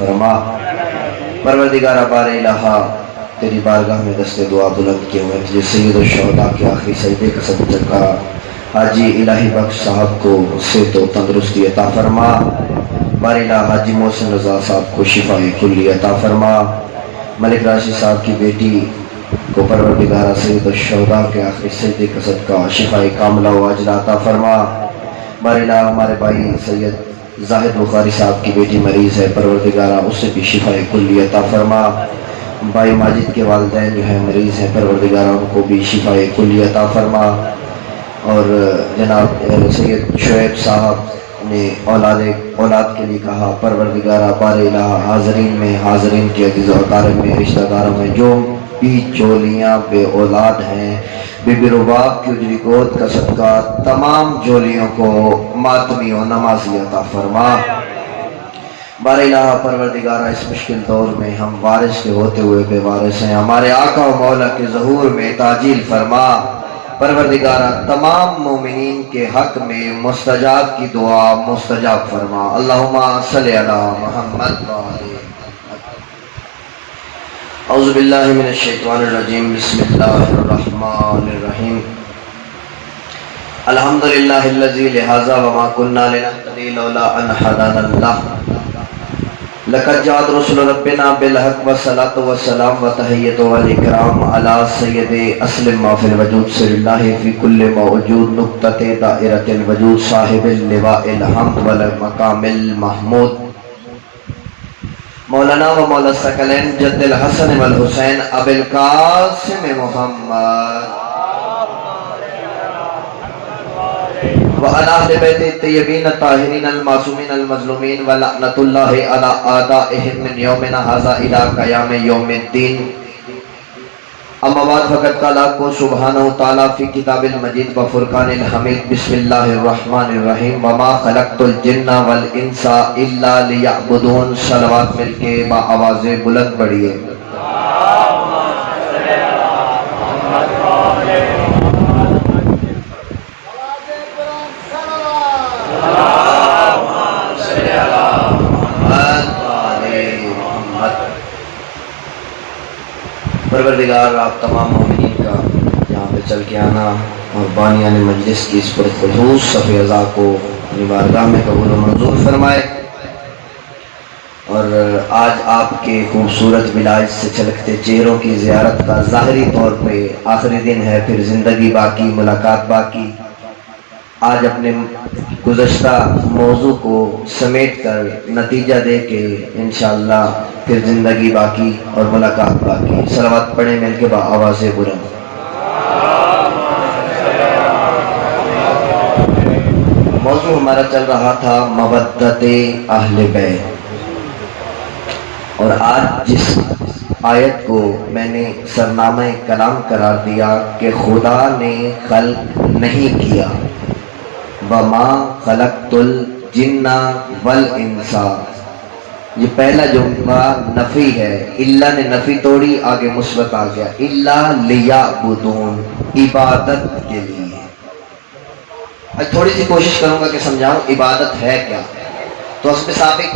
فرما۔ پروردگارہ بار الہا تیری بارگاہ میں دست دعا بلند کیے ہوئے تجھے سید الشہداء کے آخری سجدے کا صدقہ حاجی الہی بخش صاحب کو صحت و تندرستی عطا فرما۔ بار الہ حاجی محسن رضا صاحب کو شفاء کلی عطا فرما۔ ملک راشد صاحب کی بیٹی کو پروردگارہ سید الشہداء کے آخری سجدے کا صدقہ شفاء کاملہ و عاجلہ عطا فرما۔ بار الہ ہمارے بھائی سید زاہد بخاری صاحب کی بیٹی مریض ہے، پروردگارہ اس سے بھی شفاء کلی عطا فرما۔ بھائی ماجد کے والدین جو ہیں مریض ہیں، پروردگارہ ان کو بھی شفاء کلی عطا فرما۔ اور جناب سید شعیب صاحب نے اولاد کے لیے کہا، پروردگارہ بار الہ حاضرین میں، حاضرین کے عزیز و اقارب میں، رشتہ داروں میں جو بھی جولیاں بے اولاد ہیں، بی بی رباب کی اجری گود کا صدقہ تمام جولیوں کو ماتمی و نمازی عطا فرما۔ بار الہ پروردگارہ اس مشکل دور میں ہم وارث کے ہوتے ہوئے بے وارث ہیں، ہمارے آقا و مولا کے ظہور میں تعجیل فرما۔ پروردگارہ تمام مومنین کے حق میں مستجاب کی دعا مستجاب فرما۔ اللہم صلی علی محمد و آلہ اعوذ باللہ من الشیطان الرجیم، بسم اللہ الرحمن الرحیم۔ الحمدللہ الذی لہذا وما کننا لنہتدی لولا ان ہدانا اللہ لقد جاءت رسل ربنا بالحق والصلاۃ والسلام وتحیۃ والاکرام علی سید اسلم ما فی الوجود سر اللہ فی کل موجود نقطۃ دائرۃ الوجود صاحب اللواء الحمد والمقام المحمود مولانا و مولا الثقلین جد الحسن والحسین ابی القاسم محمد وعلى اہل بیت الطیبین الطاہرین المعصومین المظلومین ولعنۃ اللہ علی اعدائہم من یومنا ھذا الی قیام یوم الدین۔ اما بعد فقد قال کو سبحانہ تعالی فی کتاب المجید و فرقان الحمید، بسم اللہ الرحمن الرحیم، وما خلقت الجن والانس الا لیعبدون۔ صلوات مل کے با آواز بلند پڑھیے۔ پروردگار آپ تمام مومنین کا یہاں پہ چل کے آنا اور بانیان مجلس کی اس پرخلوص صف اعضاء کو اپنی بارگاہ میں قبول و منظور فرمائے، اور آج آپ کے خوبصورت ملاج سے چلکتے چہروں کی زیارت کا ظاہری طور پہ آخری دن ہے، پھر زندگی باقی، ملاقات باقی۔ آج اپنے گزشتہ موضوع کو سمیٹ کر نتیجہ دے کے انشاءاللہ پھر زندگی باقی اور ملاقات باقی۔ صلوات پڑھیں مل کے با آواز بلند۔ موضوع ہمارا چل رہا تھا مودت اہل بیت، اور آج جس آیت کو میں نے سرنامہ کلام قرار دیا کہ خدا نے خلق نہیں کیا، وما خلقت الجن والانس، یہ پہلا جملہ نفی ہے، اللہ نے نفی توڑی، آگے مثبت آ گیا، الا لیعبدون، عبادت کے لیے۔ آج تھوڑی سی کوشش کروں گا کہ سمجھاؤں عبادت ہے کیا۔ تو اس میں سابق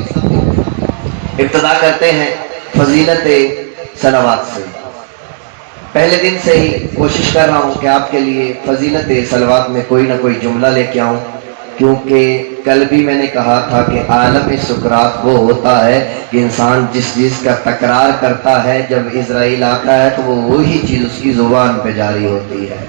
ابتدا کرتے ہیں فضیلت صلوات سے۔ پہلے دن سے ہی کوشش کر رہا ہوں کہ آپ کے لیے فضیلت صلوات میں کوئی نہ کوئی جملہ لے کے آؤں، کیونکہ کل بھی میں نے کہا تھا کہ عالم سکرات وہ ہوتا ہے کہ انسان جس چیز کا تکرار کرتا ہے، جب عزرائیل آتا ہے تو وہ وہی چیز اس کی زبان پہ جاری ہوتی ہے۔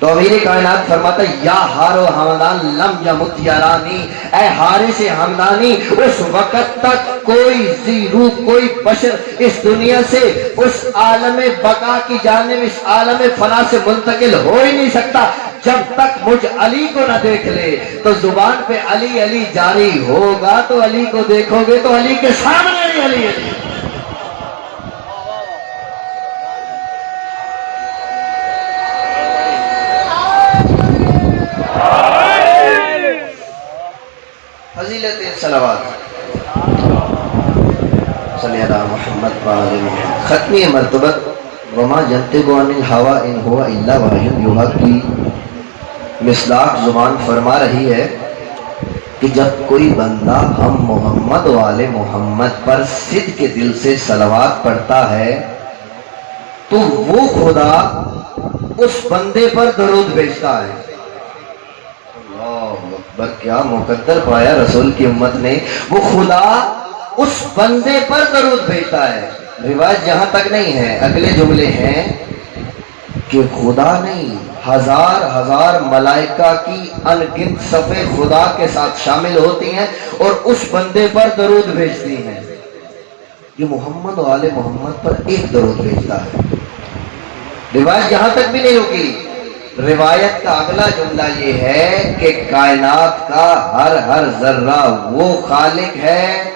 تو امیر کائنات فرماتا ہے، یا ہارو حمدان لم یمت یرانی، اے حارث حمدانی، اس وقت تک کوئی ذی روح، کوئی بشر اس دنیا سے اس عالم بقا کی جانب، اس عالم فنا سے منتقل ہو ہی نہیں سکتا جب تک مجھ علی کو نہ دیکھ لے۔ تو زبان پہ علی علی جاری ہوگا تو علی کو دیکھو گے تو علی کے سامنے بھی علی علی۔ فضیلت صلوات صلی اللہ محمد وآلہ محمد۔ ختمی مرتبت وما ينطق عن الهوى ان هو الا وحی یوحی کی مصداق زبان فرما رہی ہے کہ جب کوئی بندہ ہم محمد والے محمد پر صدق کے دل سے صلوات پڑھتا ہے تو وہ خدا اس بندے پر درود بھیجتا ہے۔ اللہ اکبر، کیا مقدر پایا رسول کی امت نے۔ وہ خدا اس بندے پر درود بھیجتا ہے۔ روایت جہاں تک نہیں ہے، اگلے جملے ہیں کہ خدا نہیں، ہزار ہزار ملائکہ کی ان گنت صفیں خدا کے ساتھ شامل ہوتی ہیں اور اس بندے پر درود بھیجتی ہیں۔ یہ محمد و آل محمد پر ایک درود بھیجتا ہے۔ روایت یہاں تک بھی نہیں ہوگی۔ روایت کا اگلا جملہ یہ ہے کہ کائنات کا ہر ذرہ وہ خالق ہے،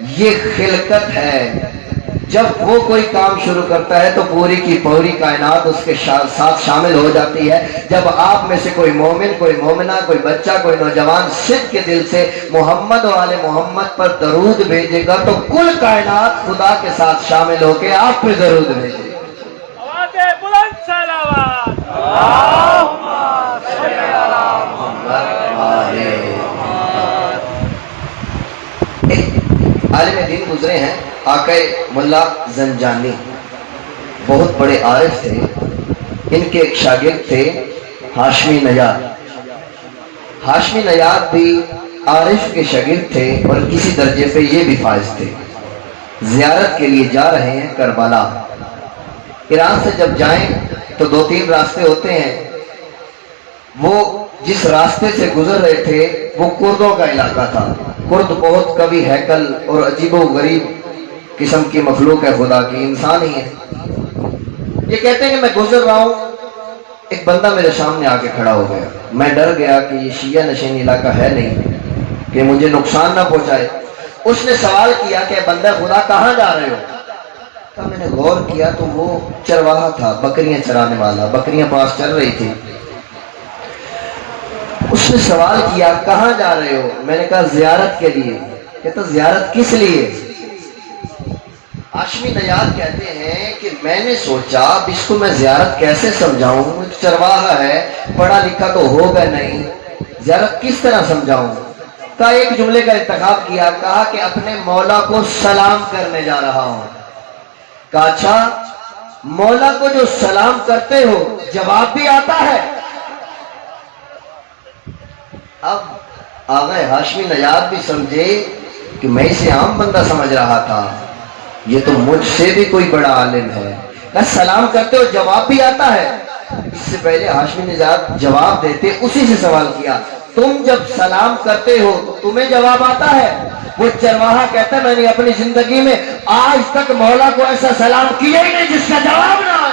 یہ خلقت ہے۔ جب وہ کوئی کام شروع کرتا ہے تو پوری کی پوری کائنات اس کے ساتھ شامل ہو جاتی ہے۔ جب آپ میں سے کوئی مومن، کوئی مومنہ، کوئی بچہ، کوئی نوجوان صدق کے دل سے محمد و آل محمد پر درود بھیجے گا تو کل کائنات خدا کے ساتھ شامل ہو کے آپ پہ درود بھیجے گا۔ بلند صلوات عالم دین گزرے ہیں آقا ملا زنجانی، بہت بڑے عارف تھے۔ ان کے ایک شاگرد تھے ہاشمی نیاد۔ ہاشمی نیاد بھی عارف کے شاگرد تھے اور کسی درجے پہ یہ بھی فائز تھے۔ زیارت کے لیے جا رہے ہیں کربلا۔ ایران سے جب جائیں تو دو تین راستے ہوتے ہیں۔ وہ جس راستے سے گزر رہے تھے وہ کردوں کا علاقہ تھا۔ کرد بہت کبھی ہیکل اور عجیب و غریب قسم کی مخلوق ہے، خدا کی انسان ہی ہے۔ یہ کہتے ہیں کہ میں گزر رہا ہوں، ایک بندہ میرے سامنے آ کے کھڑا ہو گیا۔ میں ڈر گیا کہ یہ شیعہ نشین علاقہ ہے نہیں کہ مجھے نقصان نہ پہنچائے۔ اس نے سوال کیا کہ بندہ خدا کہاں جا رہے ہو؟ میں نے غور کیا تو وہ چرواہا تھا، بکریاں چرانے والا، بکریاں پاس چل رہی تھی۔ اس نے سوال کیا کہاں جا رہے ہو؟ میں نے کہا زیارت کے لیے۔ کہتا زیارت کس لیے؟ ہاشمی نیاد کہتے ہیں کہ میں نے سوچا اب اس کو میں زیارت کیسے سمجھاؤں، ایک چرواہا ہے، پڑھا لکھا تو ہوگا نہیں، زیارت کس طرح سمجھاؤں؟ کا ایک جملے کا انتخاب کیا، کہا کہ اپنے مولا کو سلام کرنے جا رہا ہوں۔ کہا اچھا مولا کو جو سلام کرتے ہو جواب بھی آتا ہے؟ اب آغا ہاشمی نیاد بھی سمجھے کہ میں اسے عام بندہ سمجھ رہا تھا، یہ تو مجھ سے بھی کوئی بڑا عالم ہے۔ کہا سلام کرتے ہو جواب بھی آتا ہے؟ اس سے پہلے ہاشمی نیاد جواب دیتے اسی سے سوال کیا، تم جب سلام کرتے ہو تو تمہیں جواب آتا ہے؟ وہ چرواہا کہتا ہے میں نے اپنی زندگی میں آج تک مولا کو ایسا سلام کیا ہی نہیں جس کا جواب نہ آیا۔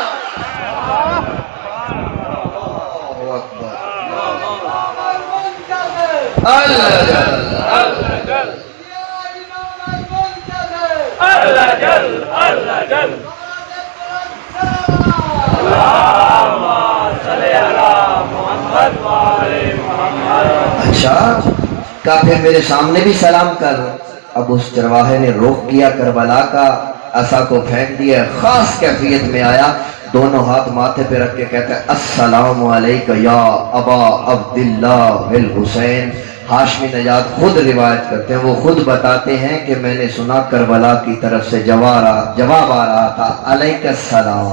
اللہ جل اللہ جل اللہ جل اللہم صلی علی محمد وآل محمد۔ اچھا کہا پھر میرے سامنے بھی سلام کر۔ اب اس چرواہے نے رخ کیا کربلا کا، عصا کو پھینک دیا، خاص کیفیت میں آیا، دونوں ہاتھ ماتھے پہ رکھ کے کہتا ہے السلام علیکہ یا ابا عبداللہ الحسین۔ ہاشمی نیاد خود روایت کرتے ہیں، وہ خود بتاتے ہیں کہ میں نے سنا کربلا کی طرف سے جواب آ رہا تھا علیکہ السلام۔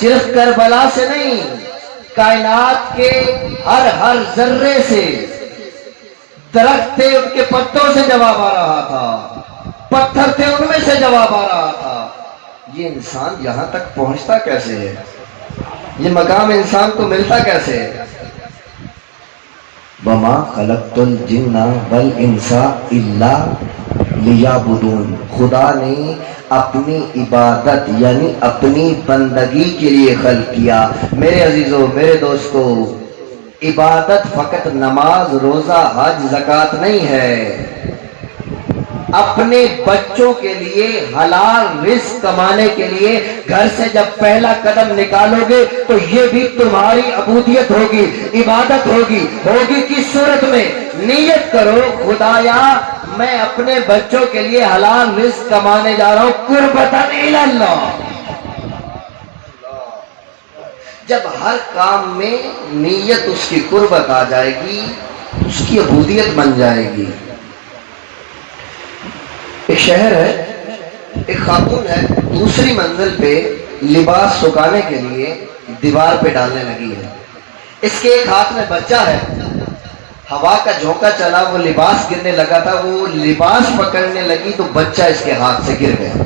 صرف کربلا سے نہیں، کائنات کے ہر ذرے سے، درخت تھے ان کے پتوں سے جواب آ رہا تھا، پتھر تھے ان میں سے جواب آ رہا تھا۔ یہ انسان یہاں تک پہنچتا کیسے ہے؟ یہ مقام انسان کو ملتا کیسے ہے؟ وَمَا خَلَقْتُ الْجِنَّ وَالْإِنسَ إِلَّا لِيَعْبُدُونِ۔ خدا نے اپنی عبادت یعنی اپنی بندگی کے لیے خلق کیا۔ میرے عزیزو، میرے دوستو، عبادت فقط نماز، روزہ، حج، زکوٰۃ نہیں ہے۔ اپنے بچوں کے لیے حلال رزق کمانے کے لیے گھر سے جب پہلا قدم نکالو گے تو یہ بھی تمہاری عبودیت ہوگی، عبادت ہوگی۔ ہوگی کس صورت میں؟ نیت کرو خدایا میں اپنے بچوں کے لیے حلال رزق کمانے جا رہا ہوں قربتاً الی اللہ۔ جب ہر کام میں نیت اس کی قربت آ جائے گی اس کی عبودیت بن جائے گی۔ ایک شہر ہے، ایک خاتون ہے، دوسری منزل پہ لباس سکھانے کے لیے دیوار پہ ڈالنے لگی ہے۔ اس کے ایک ہاتھ میں بچہ ہے، ہوا کا جھونکا چلا، وہ لباس گرنے لگا تھا، وہ لباس پکڑنے لگی تو بچہ اس کے ہاتھ سے گر گیا۔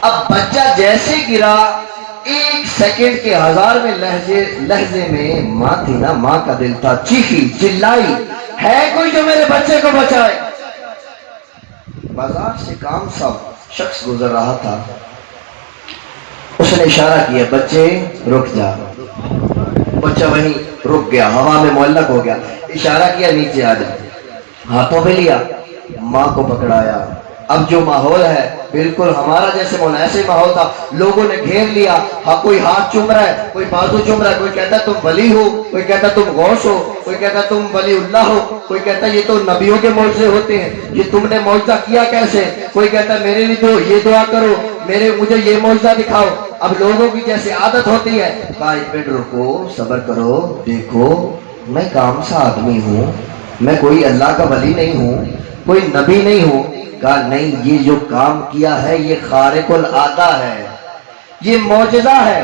اب بچہ جیسے گرا، ایک سیکنڈ کے ہزارویں لہجے میں ماں تھی نا، ماں کا دل تھا، چیخی چلائی، ہے کوئی جو میرے بچے کو بچائے؟ بازار سے کام سا شخص گزر رہا تھا، اس نے اشارہ کیا، بچے رک جا۔ بچہ وہیں رک گیا، ہوا میں معلق ہو گیا۔ اشارہ کیا، نیچے آ جا۔ ہاتھوں میں لیا، ماں کو پکڑایا۔ اب جو ماحول ہے بالکل ہمارا جیسے ماحول، ایسے ماحول تھا، لوگوں نے گھیر لیا، ہاں کوئی ہاتھ چوم رہا ہے، کوئی بازو چوم رہا ہے، کوئی کہتا ہے تم ولی ہو، کوئی کہتا ہے تم غوث ہو، کوئی کہتا ہے تم ولی اللہ ہو، کوئی کہتا ہے یہ تو نبیوں کے معجزے ہوتے ہیں، یہ تم نے معجزہ کیا کیسے؟ کوئی کہتا ہے میرے لیے تو یہ دعا کرو، مجھے یہ معجزہ دکھاؤ۔ اب لوگوں کی جیسے عادت ہوتی ہے، کہا ایک منٹ رکو، صبر کرو، دیکھو میں کام سا آدمی ہوں، میں کوئی اللہ کا ولی نہیں ہوں، کوئی نبی نہیں ہوں۔ کہا نہیں، یہ جو کام کیا ہے یہ خارق العادہ ہے، یہ معجزہ ہے۔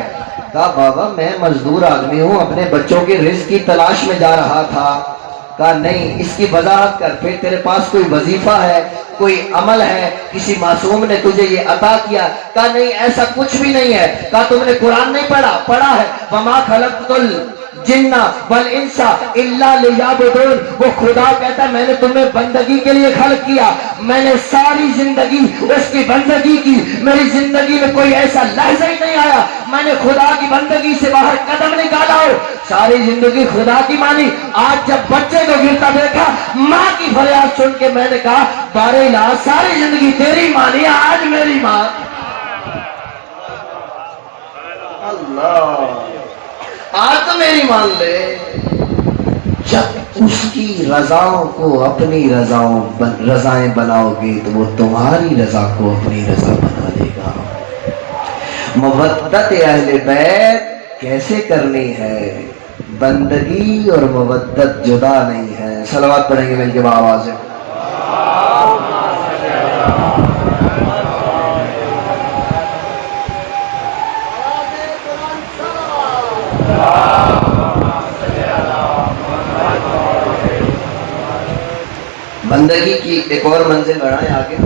کہا بابا میں مزدور آدمی ہوں، اپنے بچوں کے رزق کی تلاش میں جا رہا تھا۔ کہا نہیں، اس کی وضاحت کر، پھر تیرے پاس کوئی وظیفہ ہے، کوئی عمل ہے، کسی معصوم نے تجھے یہ عطا کیا؟ کہا نہیں، ایسا کچھ بھی نہیں ہے۔ کہا تم نے قرآن نہیں پڑھا؟ پڑھا ہے، وَمَا خَلَقْتُ الْجِنَّ وَالْإِنسَ إِلَّا لِيَعْبُدُونِ۔ وہ خدا کہتا ہے میں نے تمہیں بندگی کے لیے خلق کیا، میں نے ساری زندگی اس کی بندگی کی، میری زندگی میں کوئی ایسا لحظہ ہی نہیں آیا میں نے خدا کی بندگی سے باہر قدم نکالا ہو، ساری زندگی خدا کی مانی۔ آج جب بچے کو گرتا دیکھا، ماں کی فریاد سن کے میں نے کہا بارے الہ ساری زندگی تیری مانی، آج میری ماں۔ اللہ، آج تو میری مان لے۔ جب اس کی رضاؤں کو اپنی رضائیں بناؤ گے تو وہ تمہاری رضا کو اپنی رضا بنا لے گا۔ مودت اہل بیت کیسے کرنی ہے؟ بندگی اور مودت جدا نہیں ہے۔ صلوات پڑھیں گے مل کے آواز سے۔ بندگی کی ایک اور منزل بڑھائیں آگے۔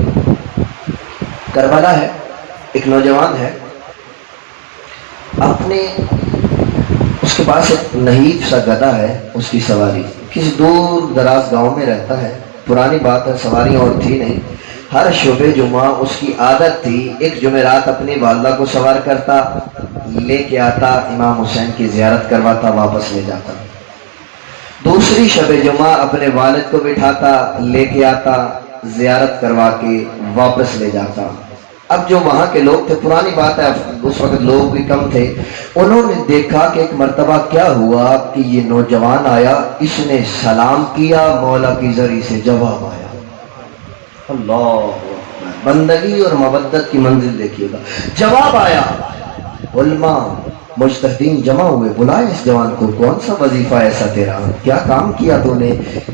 کربلا ہے، ایک نوجوان ہے، اس کے پاس ایک نحیف سا گدھا ہے، اس کی سواری کسی دور دراز گاؤں میں رہتا ہے، پرانی بات ہے، سواریاں اور تھی نہیں۔ ہر شبے جمعہ اس کی عادت تھی، ایک جمعرات اپنی والدہ کو سوار کرتا، لے کے آتا، امام حسین کی زیارت کرواتا، واپس لے جاتا۔ دوسری شب جمعہ اپنے والد کو بٹھاتا، لے کے آتا، زیارت کروا کے واپس لے جاتا۔ اب جو وہاں کے لوگ تھے، پرانی بات ہے اس وقت لوگ بھی کم تھے، انہوں نے دیکھا کہ ایک مرتبہ کیا ہوا کہ یہ نوجوان آیا، اس نے سلام کیا، مولا کی ذریعے سے جواب آیا۔ اللہ، بندگی اور مودت کی منزل دیکھیے گا۔ جواب آیا، علماء مجتہدین جمع ہوئے، بلائے اس جوان کو، کون سا وظیفہ ایسا تیرا، کیا کام کیا تو نے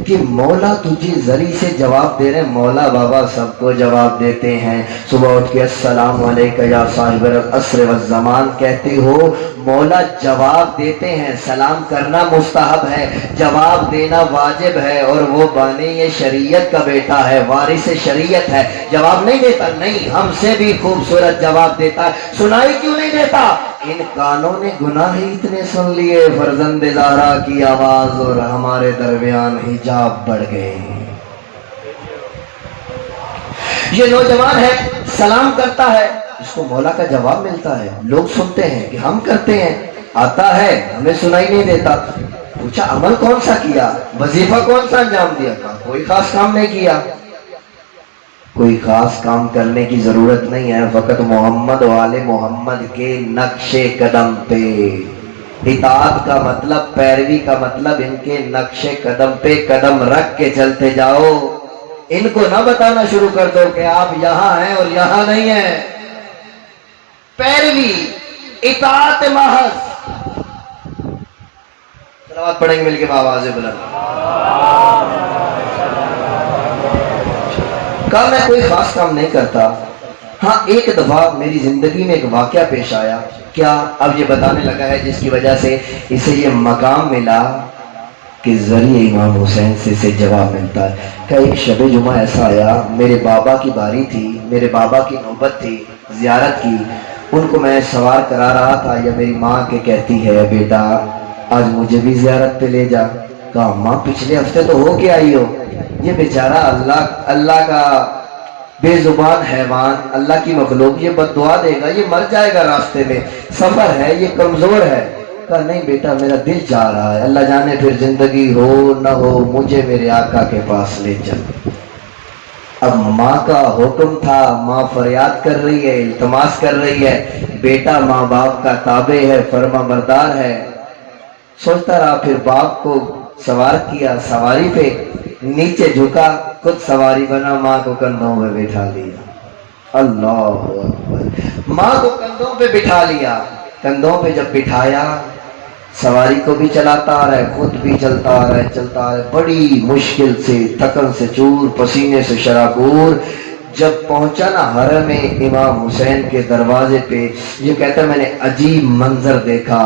کہ مولا تجھے ذریعے سے جواب دے رہے ہیں؟ مولا بابا سب کو جواب دیتے ہیں، صبح اٹھ کے السلام علیکہ یا صاحب العصر والزمان کہتے ہو، مولا جواب دیتے ہیں۔ سلام کرنا مستحب ہے، جواب دینا واجب ہے، اور وہ بانے یہ شریعت کا بیٹا ہے، وارث شریعت ہے، جواب نہیں دیتا؟ نہیں، ہم سے بھی خوبصورت جواب دیتا ہے۔ سنائی کیوں نہیں دیتا؟ ان کانوں نے گناہ ہی اتنے سن لیے، فرزند زہرا کی آواز اور ہمارے درمیان حجاب بڑھ گئے۔ یہ نوجوان ہے، سلام کرتا ہے، اس کو مولا کا جواب ملتا ہے، لوگ سنتے ہیں کہ ہم کرتے ہیں، آتا ہے، ہمیں سنائی نہیں دیتا۔ پوچھا عمل کون سا کیا، وظیفہ کون سا انجام دیا؟ کہا کوئی خاص کام نہیں کیا۔ کوئی خاص کام کرنے کی ضرورت نہیں ہے، فقط محمد و آل محمد کے نقش قدم پہ اطاعت کا مطلب، پیروی کا مطلب، ان کے نقش قدم پہ قدم رکھ کے چلتے جاؤ۔ ان کو نہ بتانا شروع کر دو کہ آپ یہاں ہیں اور یہاں نہیں ہیں۔ پیروی، اطاعت محض۔ صلوات پڑھیں گے مل کے آواز بلند۔ کہا میں کوئی خاص کام نہیں کرتا، ہاں ایک دفعہ میری زندگی میں ایک واقعہ پیش آیا. کیا؟ اب یہ بتانے لگا ہے جس کی وجہ سے اسے یہ مقام ملا کہ ذریعہ امام حسین سے اسے جواب ملتا ہے. کہ ایک شب جمعہ ایسا آیا، میرے بابا کی باری تھی، میرے بابا کی نوبت تھی زیارت کی. ان کو میں سوار کرا رہا تھا، یا میری ماں کے کہتی ہے بیٹا آج مجھے بھی زیارت پہ لے جا. کہا ماں پچھلے ہفتے تو ہو کے آئی ہو. یہ بیچارہ اللہ کا بے زبان حیوان، اللہ کی مخلوق، یہ بد دعا دے گا، یہ مر جائے گا راستے میں، سفر ہے، یہ کمزور ہے. کہا نہیں بیٹا میرا دل چاہ رہا ہے، اللہ جانے پھر زندگی ہو نہ ہو مجھے میرے آقا کے پاس لے چل. اب ماں کا حکم تھا، ماں فریاد کر رہی ہے، التماس کر رہی ہے، بیٹا ماں باپ کا تابع ہے، فرما بردار ہے. سوچتا رہا، پھر باپ کو سوار کیا سواری پہ، نیچے جھکا، خود سواری بنا، ماں کو کندھوں پہ بٹھا لیا. اللہ اکبر. ماں کو کندھوں پہ بٹھا لیا. کندھوں پہ جب بٹھایا، سواری کو بھی چلاتا آ رہا ہے، خود بھی چلتا آ رہا ہے، چلتا آ رہا ہے، بڑی مشکل سے، تھکن سے چور، پسینے سے شرابور. جب پہنچا نا حرم امام حسین کے دروازے پہ، یہ کہتا ہے میں نے عجیب منظر دیکھا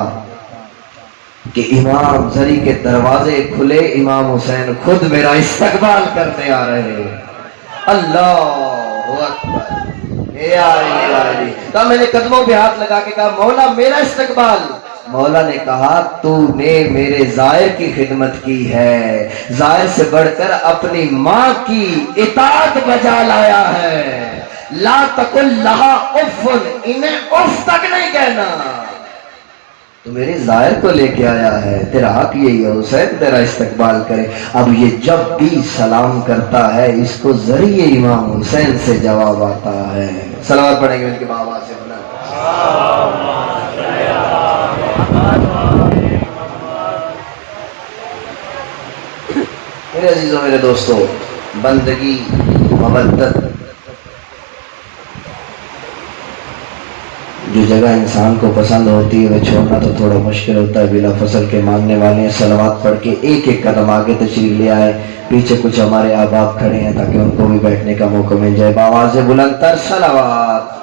کہ امام زری کے دروازے کھلے، امام حسین خود میرا استقبال کرتے آ رہے ہیں. اللہ اکبر. کہا میں نے قدموں پہ ہاتھ لگا کے کہا مولا میرا استقبال. مولا نے کہا تو نے میرے زائر کی خدمت کی ہے، زائر سے بڑھ کر اپنی ماں کی اطاعت بجا لایا ہے. لا تقل لہا اف، انہیں اف تک نہیں کہنا. تو میرے زائر کو لے کے آیا ہے، تیرا حق یہی ہے حسین تیرا استقبال کرے. اب یہ جب بھی سلام کرتا ہے اس کو ذریعے امام حسین سے جواب آتا ہے. صلوات پڑھیں گے ان کے بابا سے بنا. میرے عزیزوں میرے دوستوں، بندگی، مودت، جو جگہ انسان کو پسند ہوتی ہے وہ چھوڑنا تو تھوڑا مشکل ہوتا ہے. بلا فصل کے ماننے والے ہیں، صلوات پڑھ کے ایک ایک قدم آگے تشریف لے آئے. پیچھے کچھ ہمارے احباب کھڑے ہیں تاکہ ان کو بھی بیٹھنے کا موقع مل جائے. بآواز بلند تر صلوات.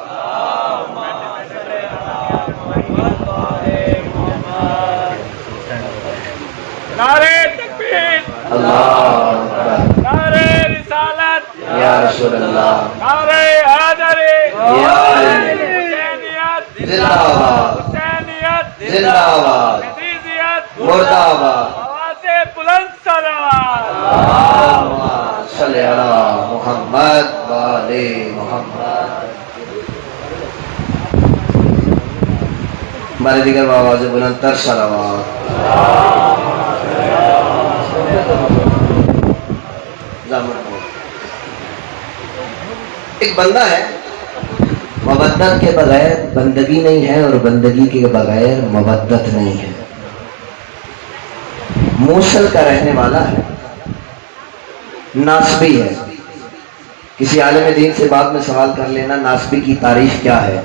نعرے تکبیر، اللہ اکبر. نعرے رسالت، یا رسول اللہ، نعرے حیدری، یا حسینیت زندہ آباد، حسینیت زندہ آباد، عزیزیت مرد آباد. آواز بلند صلوات. اللہم صلی علی محمد و آل محمد. ہمارے دیگر بآواز بلند تر صلوات. ایک بندہ ہے، مودت کے بغیر بندگی نہیں ہے اور بندگی کے بغیر مودت نہیں ہے. موصل کا رہنے والا ہے، ناسبی ہے. کسی عالم دین سے بعد میں سوال کر لینا ناسبی کی تعریف کیا ہے.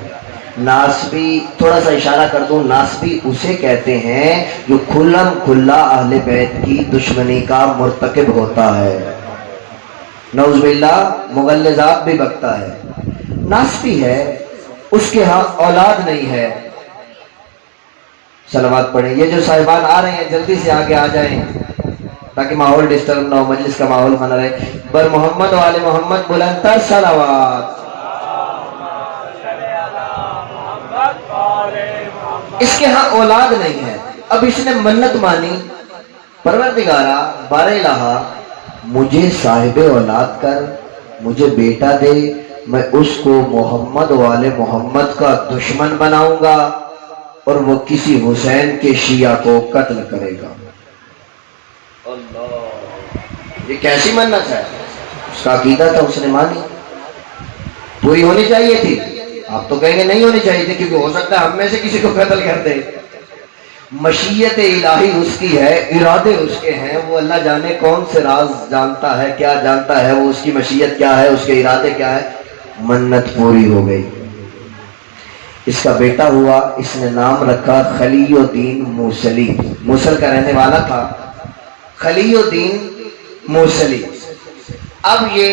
ناسبی تھوڑا سا اشارہ کر دوں، ناسبی اسے کہتے ہیں جو کھلم کھلا اہل بیت کی دشمنی کا مرتکب ہوتا ہے. نعوذ باللہ مغلظات بھی بکتا ہے. ناسبی ہے، اس کے ہاں اولاد نہیں ہے. صلوات پڑھیں. یہ جو صاحبان آ رہے ہیں جلدی سے آگے آ جائیں تاکہ ماحول ڈسٹرب نہ ہو، مجلس کا ماحول بنا رہے. بر محمد و آل محمد بلند تر صلوات. اس کے ہاں اولاد نہیں ہے. اب اس نے منت مانی، پروردگارا بار الہ مجھے صاحب اولاد کر، مجھے بیٹا دے، میں اس کو محمد و آل محمد کا دشمن بناؤں گا اور وہ کسی حسین کے شیعہ کو قتل کرے گا. اللہ، یہ کیسی منت ہے؟ اس کا عقیدہ تھا، اس نے مانی. پوری ہونی چاہیے تھی. آپ تو کہیں گے نہیں ہونی چاہیے تھی کیونکہ ہو سکتا ہے ہم میں سے کسی کو قتل کر دے. مشیت الہی اس کی ہے، ارادے اس کے ہیں. وہ اللہ جانے کون سے راز جانتا ہے، کیا جانتا ہے، وہ اس کی مشیت کیا ہے، اس کے ارادے کیا ہے. منت پوری ہو گئی. اس کا بیٹا ہوا، اس نے نام رکھا خلی الدین موصلی. موصل کا رہنے والا تھا، خلی الدین موصلی. اب یہ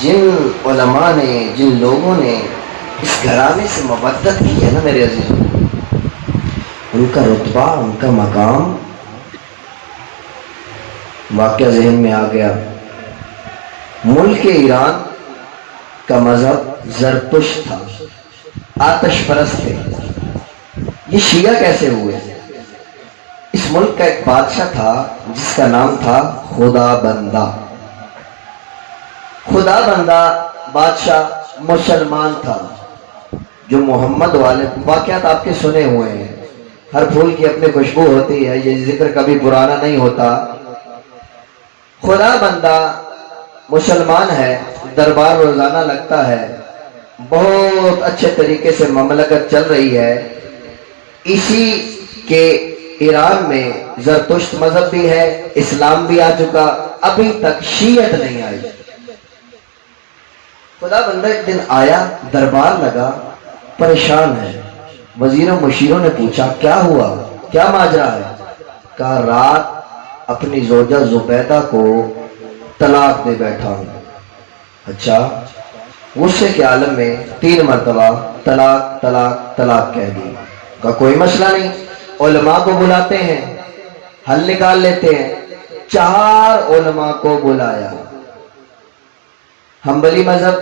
جن علماء نے، جن لوگوں نے اس گھرانے سے مودت کی ہے نا میرے عزیزوں، ان کا رتبہ، ان کا مقام، واقعہ ذہن میں آ گیا۔ ملک ایران کا مذہب زرتشت تھا، آتش پرست تھے۔ یہ شیعہ کیسے ہوئے؟ اس ملک کا ایک بادشاہ تھا جس کا نام تھا خدا بندہ۔ خدا بندہ بادشاہ مسلمان تھا، جو محمد والے واقعات آپ کے سنے ہوئے ہیں۔ ہر پھول کی اپنی خوشبو ہوتی ہے، یہ ذکر کبھی پرانا نہیں ہوتا۔ خدا بندہ مسلمان ہے، دربار روزانہ لگتا ہے، بہت اچھے طریقے سے مملکت چل رہی ہے۔ اسی کے ایران میں زرتشت مذہب بھی ہے، اسلام بھی آ چکا، ابھی تک شیعت نہیں آئی۔ خدا بندہ ایک دن آیا، دربار لگا، پریشان ہے۔ وزیروں مشیروں نے پوچھا کیا ہوا، کیا ماجرا ہے؟ کہا رات اپنی زوجہ زبیدہ کو طلاق دے بیٹھا ہوں۔ اچھا؟ غصے کے عالم میں 3 مرتبہ طلاق طلاق طلاق کہہ دی۔ کہا کوئی مسئلہ نہیں، علماء کو بلاتے ہیں، حل نکال لیتے ہیں۔ 4 علماء کو بلایا، حنبلی مذہب،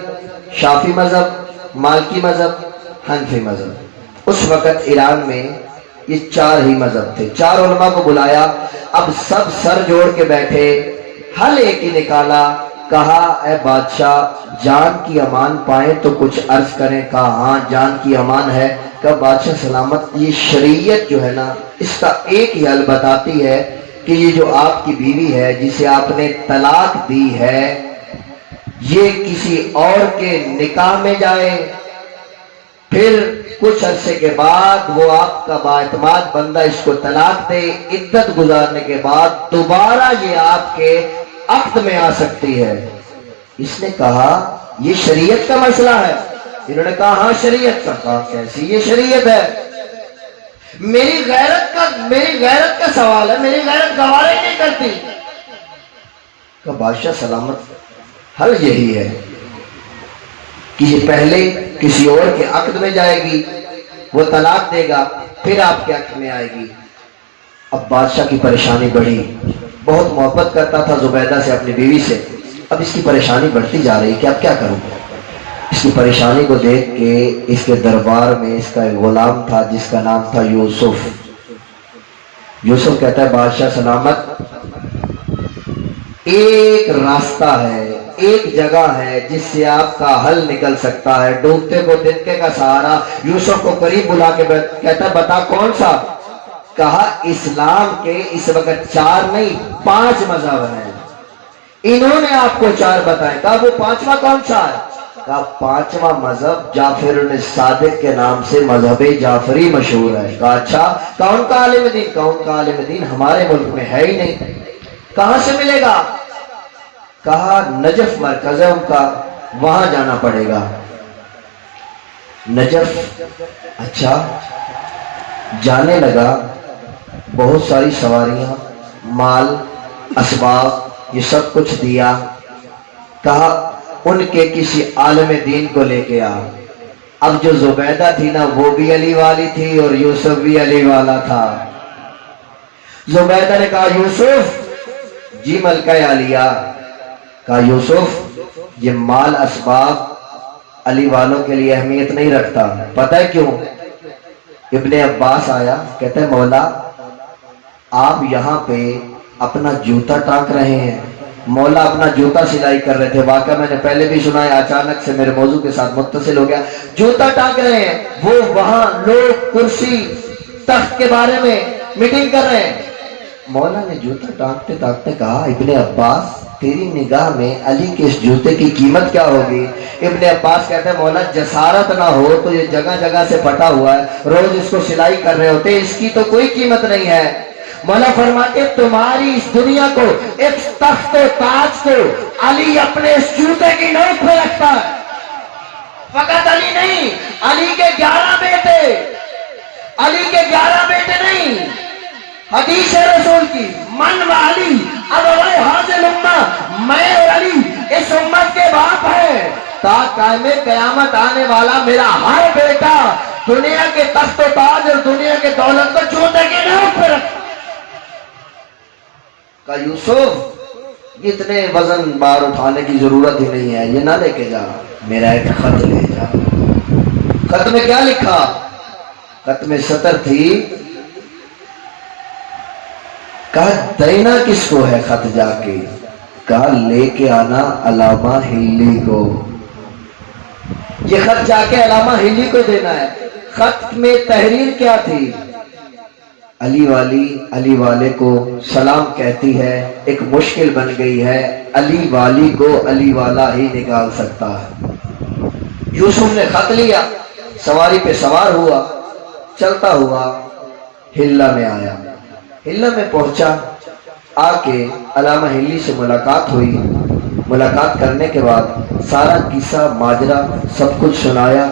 شافعی مذہب، مالکی مذہب، حنفی مذہب۔ اس وقت ایران میں یہ 4 ہی مذہب تھے۔ 4 علماء کو بلایا، اب سب سر جوڑ کے بیٹھے، حل ایک ہی نکالا۔ کہا اے بادشاہ جان کی امان پائیں تو کچھ عرض کریں۔ کہا ہاں جان کی امان ہے۔ کہا بادشاہ سلامت، یہ شریعت جو ہے نا اس کا ایک ہی حل بتاتی ہے کہ یہ جو آپ کی بیوی ہے جسے آپ نے طلاق دی ہے، یہ کسی اور کے نکاح میں جائے، پھر کچھ عرصے کے بعد وہ آپ کا بااعتماد بندہ اس کو طلاق دے، عدت گزارنے کے بعد دوبارہ یہ آپ کے عقد میں آ سکتی ہے۔ اس نے کہا یہ شریعت کا مسئلہ ہے۔ انہوں نے کہا ہاں شریعت کا۔ کہا کیسی یہ شریعت ہے؟ میری غیرت کا سوال ہے، میری غیرت گوارا ہی نہیں کرتی۔ کہا بادشاہ سلامت، حل یہی ہے کہ یہ پہلے کسی اور کے عقد میں جائے گی، وہ طلاق دے گا، پھر آپ کے عقد میں آئے گی۔ اب بادشاہ کی پریشانی بڑھی، بہت محبت کرتا تھا زبیدہ سے، اپنی بیوی سے۔ اب اس کی پریشانی بڑھتی جا رہی کہ اب کیا کروں؟ اس کی پریشانی کو دیکھ کے اس کے دربار میں اس کا ایک غلام تھا جس کا نام تھا یوسف۔ یوسف کہتا ہے بادشاہ سلامت، ایک راستہ ہے، ایک جگہ ہے جس سے آپ کا حل نکل سکتا ہے، ڈوبتے کو تنکے کا سہارا۔ یوسف کو قریب بلا کے کہتا ہے بتا کون سا؟ کہا اسلام کے اس وقت 4 نہیں 5 مذہب ہیں، انہوں نے آپ کو 4 بتائے۔ کہا وہ 5واں کون سا ہے؟ کہا 5واں مذہب جعفر صادق کے نام سے مذہب جعفری مشہور ہے۔ کہا اچھا، کون کا عالم دین؟ کون کا عالم دین ہمارے ملک میں ہے ہی نہیں، کہاں سے ملے گا؟ کہا نجف مرکز ہے ان کا، وہاں جانا پڑے گا۔ نجف، اچھا، جانے لگا، بہت ساری سواریاں، مال، اسباب، یہ سب کچھ دیا۔ کہا ان کے کسی عالم دین کو لے کے آ۔ اب جو زبیدہ تھی نا وہ بھی علی والی تھی اور یوسف بھی علی والا تھا۔ زبیدہ نے کہا یوسف، جی ملکہ عالیہ۔ کہا یوسف یہ مال اسباب علی والوں کے لیے اہمیت نہیں رکھتا، پتہ ہے کیوں؟ ابن عباس آیا، کہتا ہے مولا آپ یہاں پہ اپنا جوتا ٹانک رہے ہیں۔ مولا اپنا جوتا سلائی کر رہے تھے، واقعہ میں نے پہلے بھی سنا ہے، اچانک سے میرے موضوع کے ساتھ متصل ہو گیا۔ جوتا ٹانک رہے ہیں، وہ وہاں لوگ کرسی تخت کے بارے میں میٹنگ کر رہے ہیں۔ مولا نے جوتا ٹانکتے ٹانکتے کہا ابن عباس تیری نگاہ میں علی کے اس جوتے کی قیمت کیا ہوگی؟ ابن عباس کہتے ہیں مولا جسارت نہ ہو تو یہ جگہ جگہ سے پھٹا ہوا ہے، روز اس کو سلائی کر رہے ہوتے، اس کی تو کوئی قیمت نہیں ہے۔ مولا فرماتے تمہاری اس دنیا کو، ایک تخت و تاج کو علی اپنے اس جوتے کی نوک پہ رکھتا ہے۔ فقط علی نہیں، علی کے 11 بیٹے، علی کے 11 بیٹے نہیں، حدیث رسول کی من و علی ابوائے حاضر امہ، میں اور علی اس امت کے باپ ہیں، تا قائم قیامت آنے والا میرا ہر بیٹا دنیا کے تخت و تاج اور دنیا کے دولت کو جوتے کی نوک پہ رکھ۔ کہا یوسف اتنے وزن بار اٹھانے کی ضرورت ہی نہیں ہے، یہ نہ لے کے جا، میرا ایک خط لے جا۔ خط میں کیا لکھا؟ خط میں سطر تھی، کہا دینا کس کو ہے خط جا کے؟ کہا لے کے آنا علامہ ہلی کو۔ یہ خط جا کے علامہ ہلی کو دینا ہے۔ خط میں تحریر کیا تھی؟ علی والی علی والے کو سلام کہتی ہے، ایک مشکل بن گئی ہے، علی والی کو علی والا ہی نکال سکتا ہے۔ یوسف نے خط لیا، سواری پہ سوار ہوا، چلتا ہوا ہلا میں آیا۔ ہلا میں پہنچا، آ کے علامہ ہلی سے ملاقات ہوئی۔ ملاقات کرنے کے بعد سارا قصہ ماجرا سب کچھ سنایا۔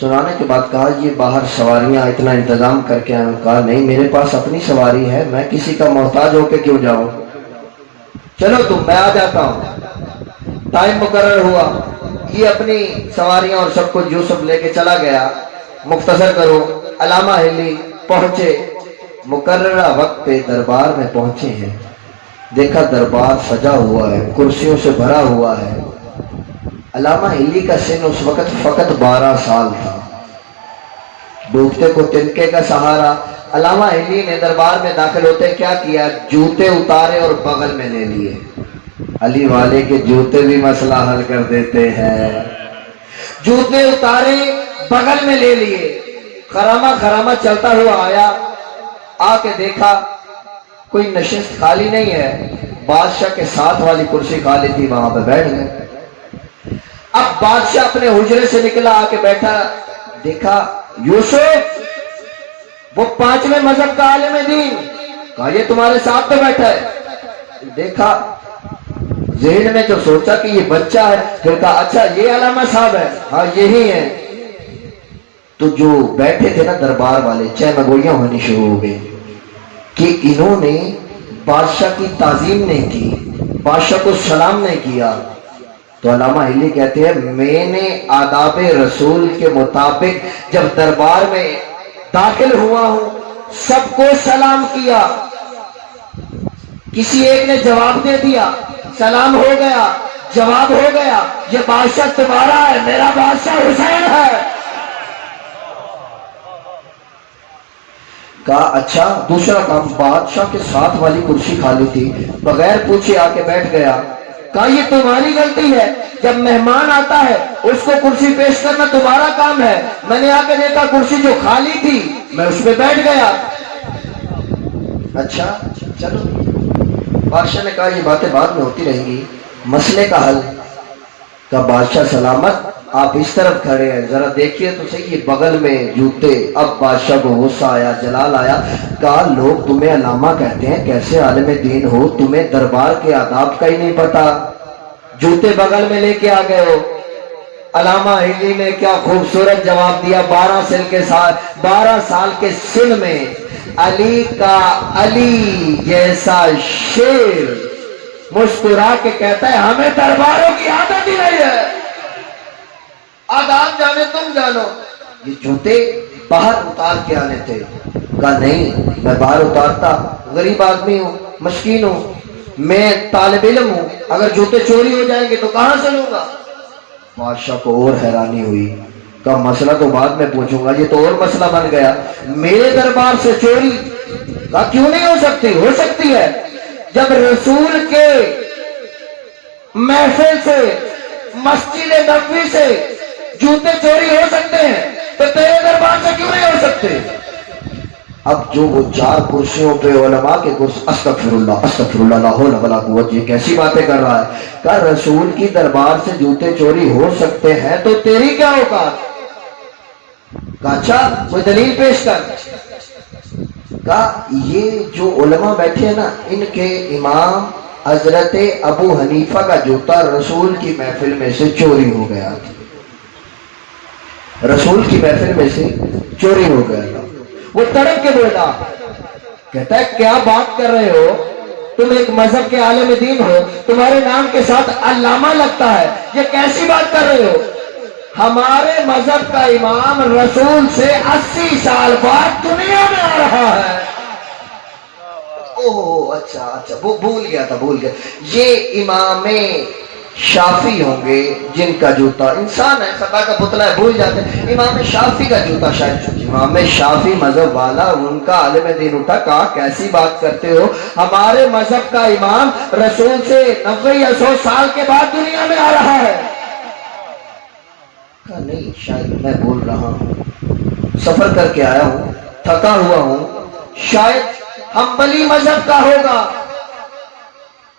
سنانے کے بعد کہا یہ باہر سواریاں اتنا انتظام کر کے آئے۔ کہا نہیں، میرے پاس اپنی سواری ہے، میں کسی کا محتاج ہو کے کیوں جاؤں، چلو تم، میں آ جاتا ہوں۔ ٹائم مقرر ہوا، یہ اپنی سواریاں اور سب کچھ یوسف لے کے چلا گیا۔ مختصر کرو، علامہ ہلی پہنچے، مقررہ وقت پہ دربار میں پہنچے ہیں۔ دیکھا دربار سجا ہوا ہے، کرسیوں سے بھرا ہوا ہے۔ علامہ ہلی کا سن اس وقت فقط 12 سال تھا۔ ڈوبتے کو تنکے کا سہارا۔ علامہ ہلی نے دربار میں داخل ہوتے کیا کیا؟ جوتے اتارے اور بغل میں لے لیے۔ علی والے کے جوتے بھی مسئلہ حل کر دیتے ہیں۔ جوتے اتارے، بغل میں لے لیے، خرامہ خرامہ چلتا ہوا آیا۔ آ کے دیکھا کوئی نشست خالی نہیں ہے، بادشاہ کے ساتھ والی کرسی خالی تھی، وہاں پہ بیٹھ گئے۔ اب بادشاہ اپنے حجرے سے نکلا، آ کے بیٹھا، دیکھا یوسف وہ 5ویں مذہب کا عالم دین، کہا یہ تمہارے ساتھ تو بیٹھا ہے۔ دیکھا، ذہن میں جو سوچا کہ یہ بچہ ہے، پھر کہا اچھا یہ علامہ صاحب ہے، ہاں یہی ہے۔ تو جو بیٹھے تھے نا دربار والے، چہمگوئیاں ہونی شروع ہو گئی کہ انہوں نے بادشاہ کی تعظیم نہیں کی، بادشاہ کو سلام نہیں کیا۔ تو علامہ ہلی کہتے ہیں میں نے آداب رسول کے مطابق جب دربار میں داخل ہوا ہوں سب کو سلام کیا، کسی ایک نے جواب دے دیا، سلام ہو گیا، جواب ہو گیا، یہ بادشاہ تمہارا ہے، میرا بادشاہ حسین ہے۔ کہا اچھا، دوسرا کام، بادشاہ کے ساتھ والی کرسی خالی تھی، بغیر پوچھے آ کے بیٹھ گیا۔ کہا یہ تمہاری غلطی ہے، جب مہمان آتا ہے اس کو کرسی پیش کرنا تمہارا کام ہے، میں نے آ کے دیکھا کرسی جو خالی تھی میں اس پہ بیٹھ گیا۔ اچھا چلو، بادشاہ نے کہا یہ باتیں بعد میں ہوتی رہیں گی، مسئلے کا حل۔ کہا بادشاہ سلامت، آپ اس طرف کھڑے ہیں، ذرا دیکھیے تو صحیح یہ بغل میں جوتے۔ اب بادشاہ کو غصہ آیا، جلال آیا، کہا لوگ تمہیں علامہ کہتے ہیں، کیسے عالم دین ہو، تمہیں دربار کے آداب کا ہی نہیں پتا، جوتے بغل میں لے کے آ گئے ہو۔ علامہ ہلی نے کیا خوبصورت جواب دیا، 12 سال کے سن میں علی کا علی جیسا شیر مسکرا کے کہتا ہے ہمیں درباروں کی عادت ہی نہیں ہے، آداب جانے تم جانو۔ یہ جوتے باہر اتار کے آنے تھے۔ کہا نہیں، میں باہر اتارتا، غریب آدمی ہوں، مسکین ہوں، میں طالب علم ہوں، اگر جوتے چوری ہو جائیں گے تو کہاں سے لوں گا؟ بادشاہ کو اور حیرانی ہوئی، کہا مسئلہ تو بعد میں پوچھوں گا، یہ تو اور مسئلہ بن گیا، میرے دربار سے چوری؟ کہا کیوں نہیں ہو سکتی؟ ہو سکتی ہے، جب رسول کے محفل سے، مسجد نبوی سے جوتے چوری ہو سکتے ہیں تو تیرے دربار سے کیوں نہیں ہو سکتے؟ اب جو وہ 4 کرسیوں پہ علماء کے کرسی، استغفر اللہ لا حول ولا قوت، یہ کیسی باتیں کر رہا ہے؟ کہا رسول کی دربار سے جوتے چوری ہو سکتے ہیں تو تیری کیا اوقات؟ کہا اچھا کوئی دلیل پیش کر۔ کہا یہ جو علماء بیٹھے ہیں نا، ان کے امام حضرت ابو حنیفہ کا جوتا رسول کی محفل میں سے چوری ہو گیا تھا، رسول کی محفل میں سے چوری ہو گیا تھا۔ وہ تڑپ کے بولا، کہتا ہے کیا بات کر رہے ہو، تم ایک مذہب کے عالم دین ہو, تمہارے نام کے ساتھ علامہ لگتا ہے, یہ کیسی بات کر رہے ہو؟ ہمارے مذہب کا امام رسول سے 80 سال بعد دنیا میں آ رہا ہے. اوہ اچھا وہ بھول گیا. یہ امام شافی ہوں گے جن کا جوتا, انسان ہے خطا کا پتلا ہے, بھول جاتے ہیں. امام شافی کا جوتا شاید, امام شافی مذہب والا, ان کا عالم دین اٹھا, کہا کیسی بات کرتے ہو, ہمارے مذہب کا امام رسول سے 90 یا 100 سال کے بعد دنیا میں آ رہا ہے. کہا نہیں, شاید میں بول رہا ہوں, سفر کر کے آیا ہوں, تھکا ہوا ہوں, شاید حنبلی مذہب کا ہوگا.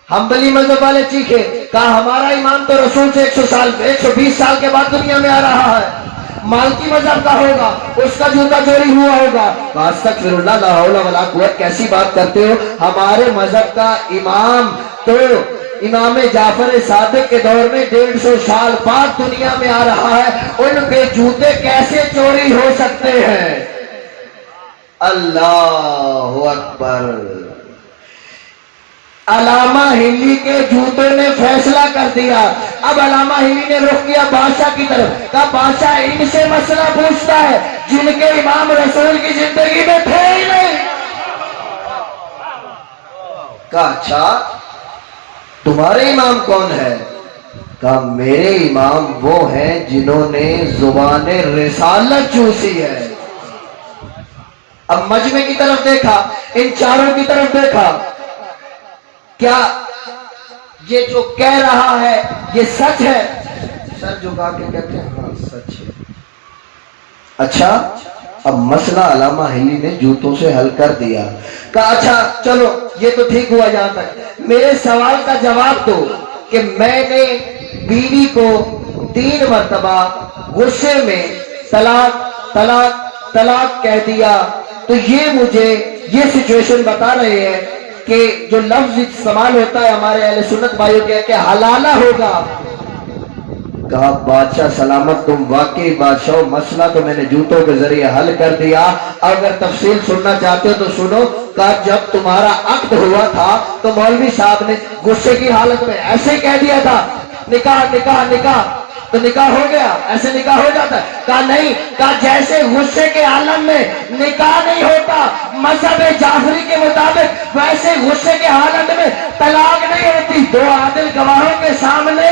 حنبلی مذہب والے چیخے, کہا ہمارا امام تو رسول سے 120 سال کے بعد دنیا میں آ رہا ہے. مالکی مذہب کا ہوگا, اس کا جوتا چوری ہوا ہوگا. استغفراللہ, لا حول ولا قوت, کیسی بات کرتے ہو, ہمارے مذہب کا امام تو امام جعفر صادق کے دور میں 150 سال بعد دنیا میں آ رہا ہے. ان کے جوتے کیسے چوری ہو سکتے ہیں؟ اللہ اکبر. علامہ ہلی کے جوتے نے فیصلہ کر دیا. اب علامہ ہلی نے رخ کیا بادشاہ کی طرف, کہا بادشاہ ان سے مسئلہ پوچھتا ہے جن کے امام رسول کی زندگی میں تھے ہی نہیں. کہا اچھا تمہارے امام کون ہے؟ کہا میرے امام وہ ہیں جنہوں نے زبان رسالت چوسی ہے. اب مجمع کی طرف دیکھا, ان چاروں کی طرف دیکھا, کیا یہ جو کہہ رہا ہے یہ سچ ہے؟ سر جھکا کے کہتے ہیں ہاں سچ ہے. اچھا, اب مسئلہ علامہ ہلی نے جوتوں سے حل کر دیا. کہا اچھا چلو یہ تو ٹھیک ہوا جہاں تک, میرے سوال کا جواب دو کہ میں نے بیوی کو 3 مرتبہ غصے میں طلاق طلاق طلاق کہہ دیا, تو یہ مجھے یہ سچویشن بتا رہے ہیں کہ جو لفظ استعمال ہوتا ہے ہمارے اہل سنت بھائیوں کے کہ حلالہ ہوگا. کہا بادشاہ سلامت, تم واقعی بادشاہ ہو, مسئلہ تو میں نے جوتوں کے ذریعے حل کر دیا, اگر تفصیل سننا چاہتے ہو تو سنو. کہا جب تمہارا عقد ہوا تھا تو مولوی صاحب نے غصے کی حالت میں ایسے کہہ دیا تھا نکاح نکاح نکاح, تو نکاح ہو گیا, ایسے نکاح ہو جاتا ہے؟ کہا نہیں. کہا جیسے غصے کے عالم میں نکاح نہیں ہوتا مذہب جعفری کے مطابق, ویسے غصے کے حالت میں طلاق نہیں ہوتی. 2 عادل گواہوں کے سامنے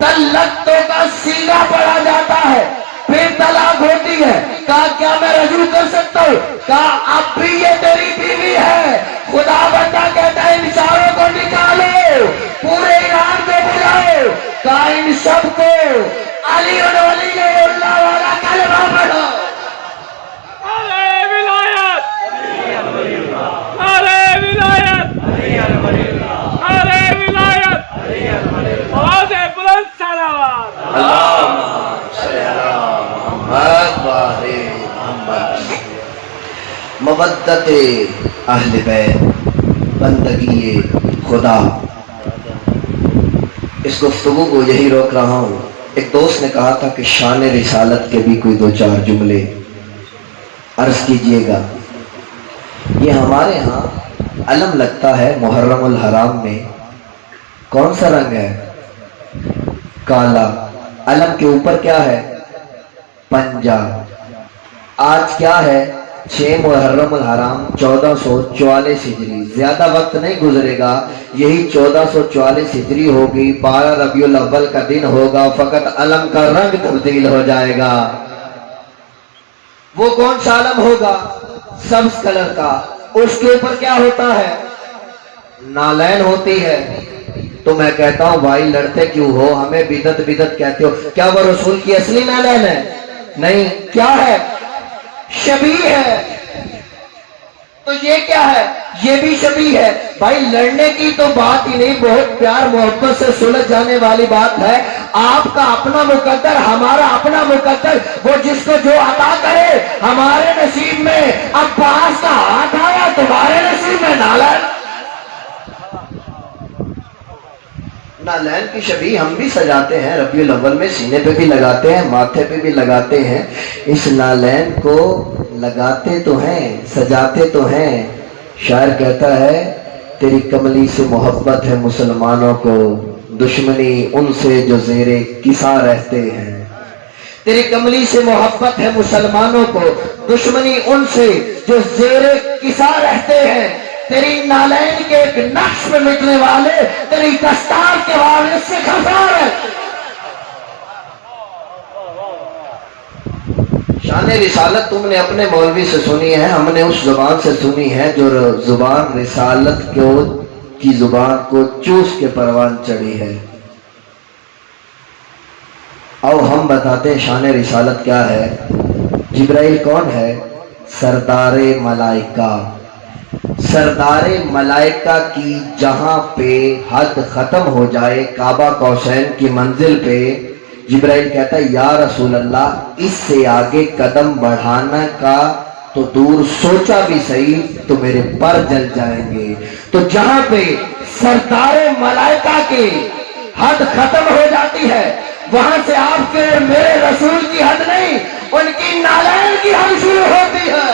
طلقتوں کا سیگا پڑا جاتا ہے, پھر طلاق ہوتی ہے. کہا کیا میں رجوع کر سکتا ہوں؟ کہا اب بھی یہ تیری بیوی ہے. خدا بندہ کہتا ہے ان چاروں کو نکالو, پورے ایران کو بلاؤ. کہا ان سب کو علی ولی اللہ والا کلمہ پڑھو. نعرہ ولایت, نعرہ ولایت, نعرہ ولایت, آواز بلند صلوات. اللہم صلی علی محمد وآل محمد. مودت اہل بیت, بندگی خدا. اس گفتگو کو یہی روک رہا ہوں. ایک دوست نے کہا تھا کہ شان رسالت کے بھی کوئی 2-4 جملے عرض کیجئے گا. یہ ہمارے ہاں علم لگتا ہے محرم الحرام میں. کون سا رنگ ہے؟ کالا. علم کے اوپر کیا ہے؟ پنجا. آج کیا ہے؟ 6 محرم الحرام 1444 ہجری. زیادہ وقت نہیں گزرے گا, یہی 1444 ہجری ہوگی, 12 ربیع الاول کا دن ہوگا, فقط علم کا رنگ تبدیل ہو جائے گا. وہ کون سا علم ہوگا؟ سبز کلر کا. اس کے اوپر کیا ہوتا ہے؟ نالین ہوتی ہے. تو میں کہتا ہوں بھائی لڑتے کیوں ہو, ہمیں بدعت بدعت کہتے ہو. کیا وہ رسول کی اصلی نالین ہے؟ نہیں. کیا ہے؟ شبیہ ہے. تو یہ کیا ہے؟ یہ بھی شبیہ ہے. بھائی لڑنے کی تو بات ہی نہیں, بہت پیار محبت سے سلجھ جانے والی بات ہے. آپ کا اپنا مقدر, ہمارا اپنا مقدر, وہ جس کو جو عطا کرے. ہمارے نصیب میں عباس کا ہاتھ آیا, تمہارے نصیب میں نالین. نالین کی شبیہ ہم بھی سجاتے ہیں ربیع الاول میں, سینے پہ بھی لگاتے ہیں, ماتھے پہ بھی لگاتے ہیں. اس نالین کو لگاتے تو ہیں, سجاتے تو ہیں, شاعر کہتا ہے تیری کملی سے محبت ہے مسلمانوں کو، دشمنی ان سے جو زیر کسا رہتے ہیں۔ تیری کملی سے محبت ہے مسلمانوں کو، دشمنی ان سے جو زیر کسا رہتے ہیں۔ تیری نالین کے ایک نقش میں مٹنے والے تیری دستار کے وارث سے خفا رہتے ہیں۔ شان رسالت تم نے اپنے مولوی سے سنی ہے، ہم نے اس زبان سے سنی ہے جو زبان رسالت کی زبان کو چوس کے پروان چڑھی ہے۔ آؤ ہم بتاتے ہیں شان رسالت کیا ہے۔ جبرائیل کون ہے؟ سردار ملائکہ۔ سردار ملائکہ کی جہاں پہ حد ختم ہو جائے کعبہ قوسین کی منزل پہ، جبرائیل کہتا ہے یا رسول اللہ اس سے آگے قدم بڑھانا کا تو دور سوچا بھی صحیح تو میرے پر جل جائیں گے۔ تو جہاں پہ سردار ملائکہ کی حد ختم ہو جاتی ہے وہاں سے آپ کے اور میرے رسول کی حد نہیں، ان کی نالین کی حد شروع ہوتی ہے۔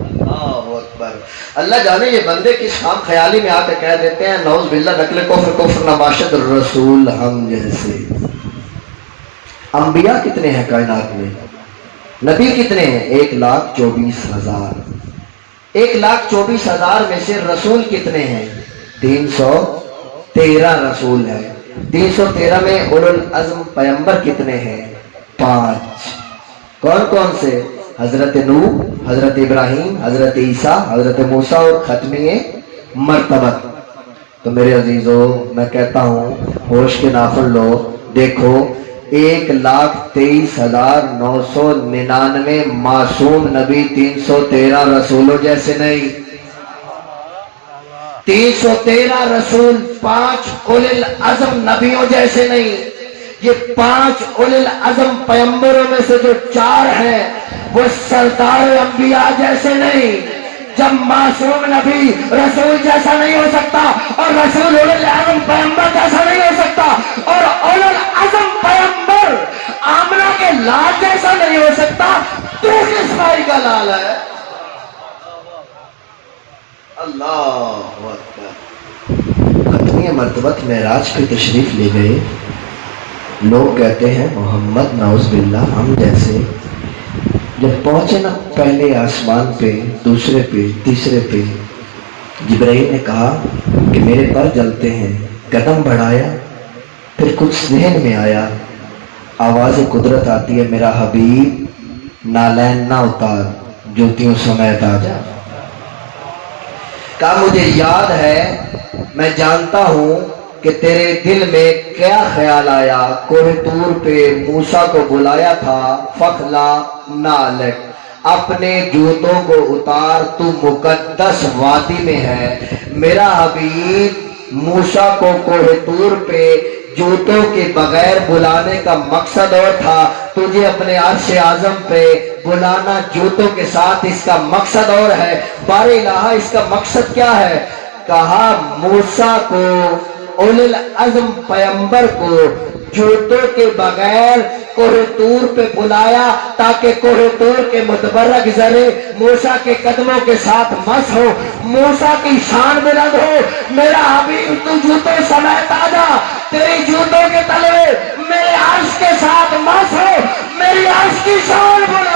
اللہ اکبر۔ اللہ جانے یہ بندے کس خام خیالی میں آتے کہہ دیتے ہیں نعوذ باللہ نقل کفر کفر نباشد الرسول ہم جیسے۔ انبیاء کتنے ہیں کائنات میں؟ نبی کتنے ہیں؟ 1,24,000۔ 1,24,000 میں سے رسول کتنے ہیں؟ 313 رسول ہیں۔ 313 میں اولو العزم پیغمبر کتنے ہیں؟ 5۔ کون کون سے؟ حضرت نوح، حضرت ابراہیم، حضرت عیسیٰ، حضرت موسیٰ اور ختمی مرتبت۔ تو میرے عزیزو میں کہتا ہوں ہوش کے ناخن لو، دیکھو 1,23,999 معصوم نبی 313 رسولوں جیسے نہیں۔ 313 رسول 5 اولو العزم نبیوں جیسے نہیں۔ یہ 5 اولو العزم پیغمبروں میں سے جو 4 ہیں وہ سردار انبیاء جیسے نہیں۔ جب معصوم نبی رسول جیسا نہیں ہو سکتا اور رسول اولو العزم پیغمبر جیسا نہیں ہو سکتا اور اولو العزم پیغمبر آمنہ کے لال جیسا نہیں ہو سکتا، تو کس بھائی کا لال ہے؟ اللہ اکبر۔ ختمی مرتبت معراج پہ تشریف لے گئے، لوگ کہتے ہیں محمد نعوذ باللہ ہم جیسے۔ جب پہنچے نا پہلے آسمان پہ، دوسرے پہ، تیسرے پہ، جبرائیل نے کہا کہ میرے پر جلتے ہیں۔ قدم بڑھایا، پھر کچھ ذہن میں آیا، آواز قدرت آتی ہے میرا حبیب نالین نہ اتار، جوتیوں سمیت آ جا۔ کہا مجھے یاد ہے، میں جانتا ہوں کہ تیرے دل میں کیا خیال آیا۔ کوہ طور پہ موسیٰ کو بلایا تھا، فخلا نالک، اپنے جوتوں کو اتار، تو مقدس وادی میں ہے۔ میرا حبیب موسیٰ کو کوہ طور پہ جوتوں کے بغیر بلانے کا مقصد اور تھا، تجھے اپنے عرش اعظم پہ بلانا جوتوں کے ساتھ اس کا مقصد اور ہے۔ بار الہ اس کا مقصد کیا ہے؟ کہا موسیٰ کو، اولو العزم پیغمبر کو جوتوں کے بغیر کوہ طور پہ بلایا تاکہ کوہ طور کے متبرک ذرے موسیٰ کے قدموں کے ساتھ مس ہو، موسیٰ کی شان بلند ہو۔ میرا حبیب تو جوتوں سمیت آ جا، تیری جوتوں کے تلے میرے عرش کے ساتھ مس ہو، میری عرش کی شان بلند ہو۔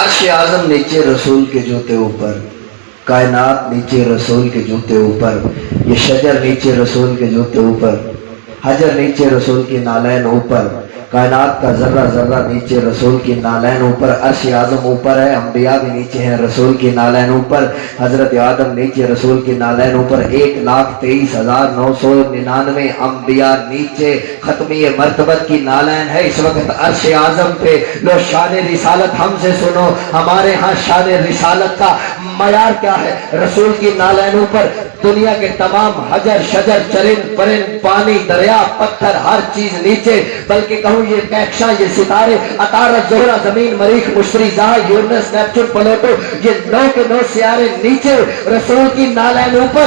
عرش اعظم نیچے رسول کے جوتے اوپر، کائنات نیچے رسول کے جوتے اوپر، یہ شجر نیچے رسول کے جوتے اوپر، حجر نیچے رسول کی نالین اوپر، کائنات کا ذرہ ذرہ نیچے رسول کی نالین اوپر، عرش اعظم اوپر ہے، انبیاء بھی نیچے ہیں رسول کی نالین اوپر، حضرت آدم نیچے رسول کی نالین اوپر، 1,23,999 انبیاء نیچے، ختمی مرتبت کی نالین ہے اس وقت عرش اعظم پہ۔ لو شان رسالت ہم سے سنو، ہمارے ہاں شان رسالت کا معیار کیا ہے؟ رسول کی نالین اوپر دنیا کے تمام حجر شجر چرند پرند پانی دریا پتھر ہر چیز نیچے، بلکہ کہوں یہ کہکشاں یہ ستارے عطارد زہرہ زمین مریخ مشتری زحل یورنس نیپچون پلوٹو یہ 9 کے 9 سیارے نیچے رسول کی نالین اوپر۔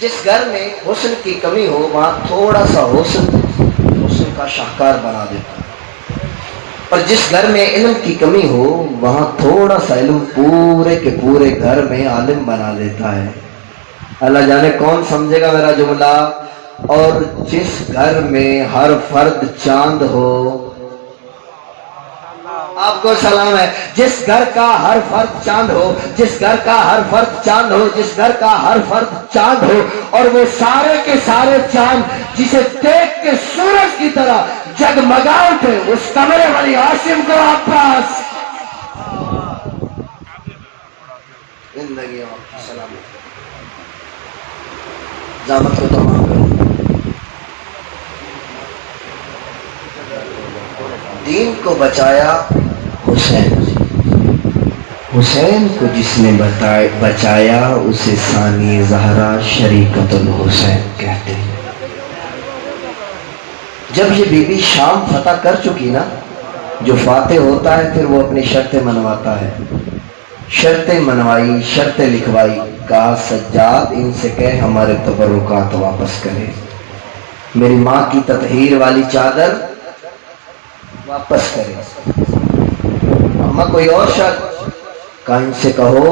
جس گھر میں حسن کی کمی ہو وہاں تھوڑا سا حسن کا شاہکار بنا دیتا ہے، اور جس گھر میں علم کی کمی ہو وہاں تھوڑا سا علم پورے کے پورے گھر میں عالم بنا دیتا ہے۔ اللہ جانے کون سمجھے گا میرا جملہ۔ اور جس گھر میں ہر فرد چاند ہو، آپ کو سلام ہے، جس گھر کا ہر فرد چاند ہو، جس گھر کا ہر فرد چاند ہو، جس گھر کا ہر فرد چاند ہو، اور وہ سارے کے سارے چاند جسے دیکھ کے سورج کی طرح جگمگا اٹھے، اس کمرے والی ہاشم کو عباس زندگی سلام زحمت کو تمام کرو۔ دین کو بچایا حسین، حسین کو جس نے بچایا اسے ثانی زہرا شریکت الحسین کہتے ہیں۔ جب یہ بی بی شام فتح کر چکی نا، جو فاتح ہوتا ہے پھر وہ اپنی شرطیں منواتا ہے، شرطیں منوائی، شرطیں لکھوائی، کہا سجاد ان سے کہہ ہمارے تبرکات واپس کرے، میری ماں کی تطہیر والی چادر واپس کرے۔ اما کوئی اور شرط؟ کہا ان سے کہو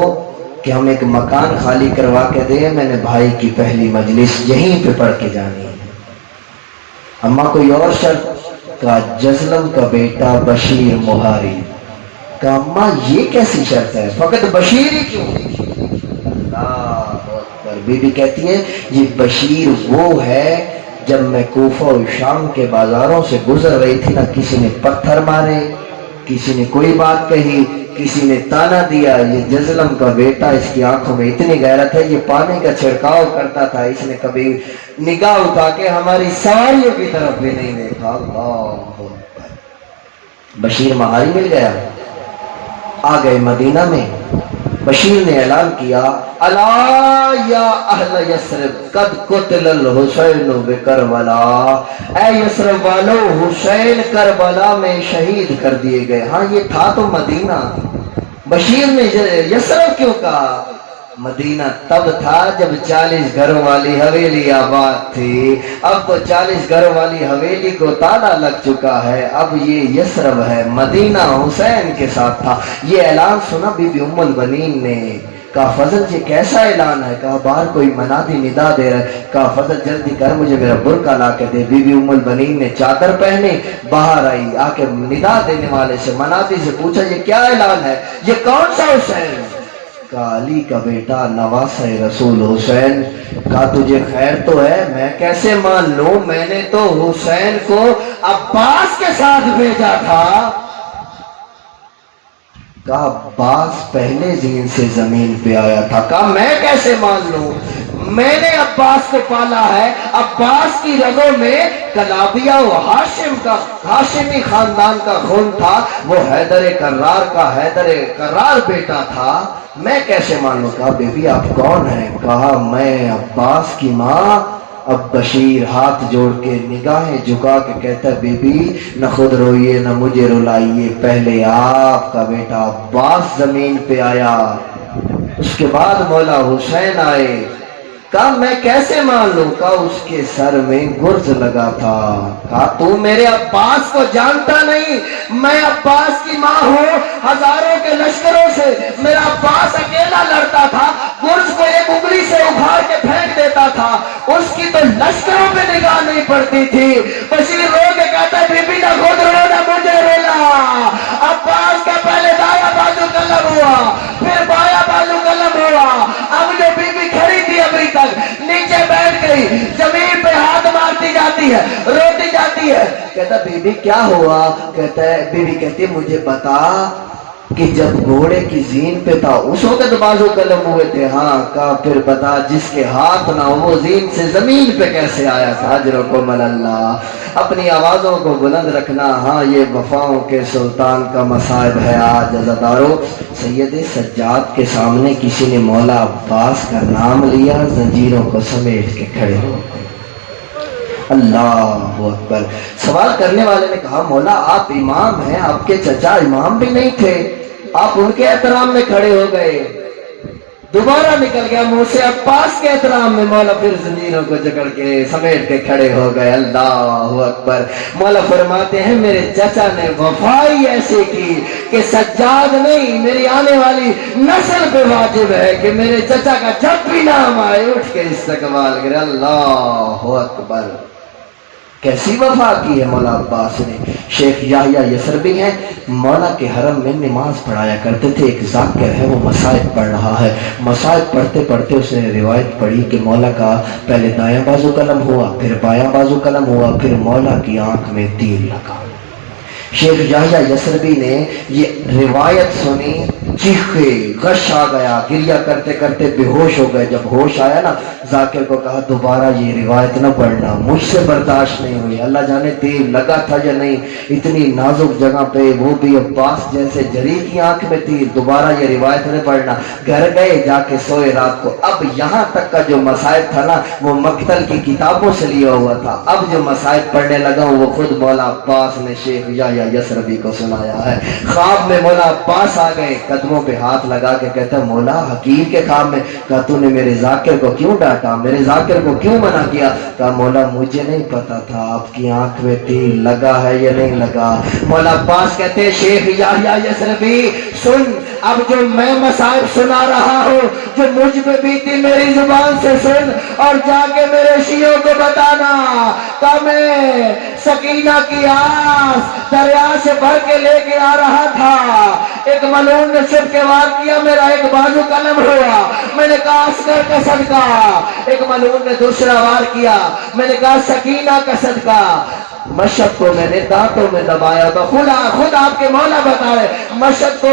کہ ہم ایک مکان خالی کروا کے دیں، میں نے بھائی کی پہلی مجلس یہیں پہ پڑھ کے جانی ہے۔ اما کوئی اور شرط؟ کہا جزلم کا بیٹا بشیر مہاری۔ کہا اما یہ کیسی شرط ہے، فقط بشیر ہی کیوں؟ اللہ اکبر۔ بی بی کہتی ہے یہ بشیر وہ ہے جب میں کوفہ و شام کے بازاروں سے گزر رہی تھی نا، کسی نے پتھر مارے، کسی نے کوئی بات کہی، کسی نے تانا دیا، یہ جزلم کا بیٹا، اس کی آنکھوں میں اتنی غیرت ہے، یہ پانی کا چھڑکاؤ کرتا تھا، اس نے کبھی نگاہ اٹھا کے ہماری سواریوں کی طرف بھی نہیں دیکھا۔ اللہ بشیر مہاری مل گیا۔ آ گئے مدینہ میں، بشیر نے اعلان کیا الا یا اہل یثرب قد قتل الحسین بکربلا، اے یثرب والو حسین کربلا میں شہید کر دیے گئے۔ ہاں یہ تھا تو مدینہ، بشیر نے یثرب کیوں کہا؟ مدینہ تب تھا جب 40 گھروں والی حویلی آباد تھی، اب تو 40 گھروں والی حویلی کو تالا لگ چکا ہے، اب یہ یثرب ہے، مدینہ حسین کے ساتھ تھا۔ یہ اعلان سنا بی بی ام البنین نے، کہا فضل یہ کیسا اعلان ہے؟ کہا باہر کوئی منادی ندا دے رہا ہے۔ کہا فضل جلدی کر مجھے میرا برقع لا کے دے۔ بی بی ام البنین نے چادر پہنی، باہر آئی، آ کے ندا دینے والے سے منادی سے پوچھا یہ کیا اعلان ہے، یہ کون سا حسین؟ کہا علی کا بیٹا نواسہ رسول حسین۔ کہا تجھے خیر تو ہے، میں کیسے مان لوں، میں نے تو حسین کو عباس کے ساتھ بھیجا تھا۔ کہا عباس پہلے دن سے زمین پہ آیا تھا۔ کہا میں کیسے مان لوں، میں نے عباس کو پالا ہے، عباس کی رگوں میں کلابیہ و ہاشم کا، ہاشمی خاندان کا خون تھا، وہ حیدر کرار کا حیدر کرار بیٹا تھا، میں کیسے مان لوں؟ کہا بی بی آپ کون ہیں؟ کہا میں عباس کی ماں۔ اب بشیر ہاتھ جوڑ کے نگاہیں جھکا کے کہتا ہے بی بی نہ خود روئیے نہ مجھے رلائیے، پہلے آپ کا بیٹا عباس زمین پہ آیا، اس کے بعد مولا حسین آئے۔ کہا میں کیسے مان لوں؟ کہا اس کے سر میں گرز لگا تھا۔ کہا تو میرے عباس کو جانتا نہیں، میں عباس کی ماں ہوں، ہزاروں کے لشکروں سے میرا عباس اکیلا لڑتا تھا، گرز کو ایک انگلی سے اکھاڑ کے پھینک دیتا تھا، اس کی تو لشکروں پہ نگاہ نہیں پڑتی تھی۔ بشیر رو کے کہتا ہے بی بی نہ خود رو نہ مجھے رولا۔ عباس کا پہلے دایا بازو قلم ہوا، پھر بایا بازو قلم ہوا، اب جو بی بی کھڑی تھی ابھی تک نیچے بیٹھ گئی، زمین پہ ہاتھ مارتی جاتی ہے، روتی جاتی ہے۔ کہتا بی بی کیا ہوا؟ کہتا ہے بی بی کہتی ہے مجھے بتا کہ جب گھوڑے کی زین پہ تھا اس وقت بازو قلم ہوئے تھے؟ ہاں۔ کہا پھر بتا جس کے ہاتھ نہ وہ زین سے زمین پہ کیسے آیا تھا؟ اجرکم اللہ۔ اپنی آوازوں کو بلند رکھنا، ہاں یہ وفاؤں کے سلطان کا مصائب ہے آج عزادارو۔ سید سجاد کے سامنے کسی نے مولا عباس کا نام لیا، زنجیروں کو سمیٹ کے کھڑے ہو گئے۔ اللہ اکبر۔ سوال کرنے والے نے کہا مولا آپ امام ہیں، آپ کے چچا امام بھی نہیں تھے، آپ ان کے احترام میں کھڑے ہو گئے؟ دوبارہ نکل گیا منہ سے عباس کے احترام میں. مولا پھر زنجیروں کو جکڑ کے سمیٹ کے کھڑے ہو گئے. اللہ اکبر. مولا فرماتے ہیں میرے چچا نے وفائی ایسے کی کہ سجاد نہیں میری آنے والی نسل پہ واجب ہے کہ میرے چچا کا جب بھی نام آئے اٹھ کے استقبال کرے. اللہ اکبر. کیسی وفا کی ہے مولا عباس نے. شیخ یحییٰ یسربی ہیں, مولا کے حرم میں نماز پڑھایا کرتے تھے. ایک ذاکر ہے وہ مصائب پڑھ رہا ہے. مصائب پڑھتے پڑھتے اس نے روایت پڑھی کہ مولا کا پہلے دایاں بازو قلم ہوا, پھر بایاں بازو قلم ہوا, پھر مولا کی آنکھ میں تیر لگا. شیخ یحییٰ یسربی نے یہ روایت سنی, چیخے, غش آ گیا, گریہ کرتے کرتے بے ہوش ہو گئے. جب ہوش آیا نا ذاکر کو کہا دوبارہ یہ روایت نہ پڑھنا, مجھ سے برداشت نہیں ہوئی. اللہ جانے تیر لگا تھا یا نہیں, اتنی نازک جگہ پہ وہ بھی عباس جیسے جری کی آنکھ میں تیر. دوبارہ یہ روایت نہ پڑھنا. گھر گئے, جا کے سوئے رات کو. اب یہاں تک کا جو مصائب تھا نا وہ مقتل کی کتابوں سے لیا ہوا تھا. اب جو مصائب پڑھنے لگا وہ خود مولا عباس نے شیخ یحییٰ یسربی کو سنایا ہے. خواب میں مولا عباس آ گئے, قدموں پہ ہاتھ لگا کے کہتا مولا حکیم کے خواب میں. کہا تو نے میرے ذاکر کو کیوں ڈانٹا, میرے ذاکر کو کیوں منع کیا؟ کہا مولا مجھے نہیں پتا تھا آپ کی آنکھ میں تیر لگا ہے یا نہیں لگا. مولا عباس کہتے ہیں شیخ یحییٰ یسربی سن, اب جو میں مصائب سنا رہا ہوں جو مجھ پہ بیتی میری زبان سے سن اور جا کے میرے شیعوں کو بتانا. کہا میں سکینہ کی آس دریا سے بھر کے لے کے آ رہا تھا, ایک ملعون نے چھپ کے وار کیا, میرا ایک بازو قلم ہوا. میں نے کہا اصغر کا صدقہ. ایک ملعون نے دوسرا وار کیا, میں نے کہا سکینہ کا صدقہ. مشق کو میں نے دانتوں میں دبایا تھا. خود آپ کے مولا بتائے مشق کو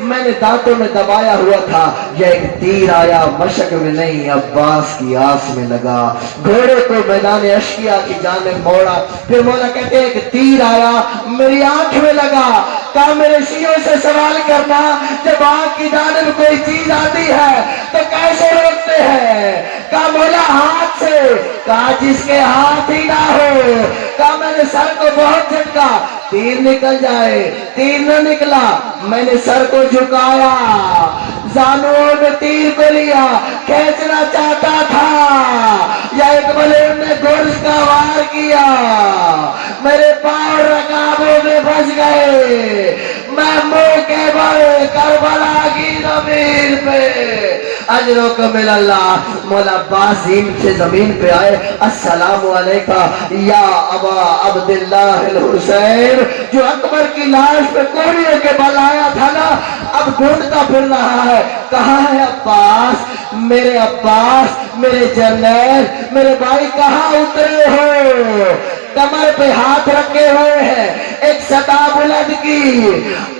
میں نے دانتوں میں دبایا ہوا تھا. یہ ایک تیر آیا, مشق میں نہیں عباس کی آس میں لگا. گھوڑے کو میدان اشکیا کی جانب موڑا. پھر مولا کہتے ہیں ایک تیر آیا میری آنکھ میں لگا. کہا میرے شیعوں سے سوال کرنا جب آنکھ کی جانب کوئی چیز آتی ہے تو کیسے روکتے ہیں؟ کہا مولا ہاتھ سے. کہا جس کے ہاتھ ہی نہ ہو. کہا میں نے سر کو بہت جھٹکا, تیر نکل جائے, تیر نہ نکلا. میں نے سر کو جھکایا, زانوں میں تیر کو لیا, کھینچنا چاہتا تھا یا ایک ملعون نے گرز کا وار کیا, میرے پاؤں رکابوں میں پھنس گئے. میں منہ کے بل کربلا کی زمین پہ اجروں کو مل اللہ. مولا عباس سے زمین پہ آئے, السلام علیکہ یا ابا عبداللہ الحسین. جو اکبر کی لاش پہ کوڑیوں کے بل آیا تھا نا اب ڈھونڈتا پھر رہا ہے. کہاں ہے عباس, میرے عباس, میرے جرنیل, میرے بھائی کہاں اترے ہو؟ کمر پہ ہاتھ رکھے ہوئے ہیں, ایک صدا بلند کی.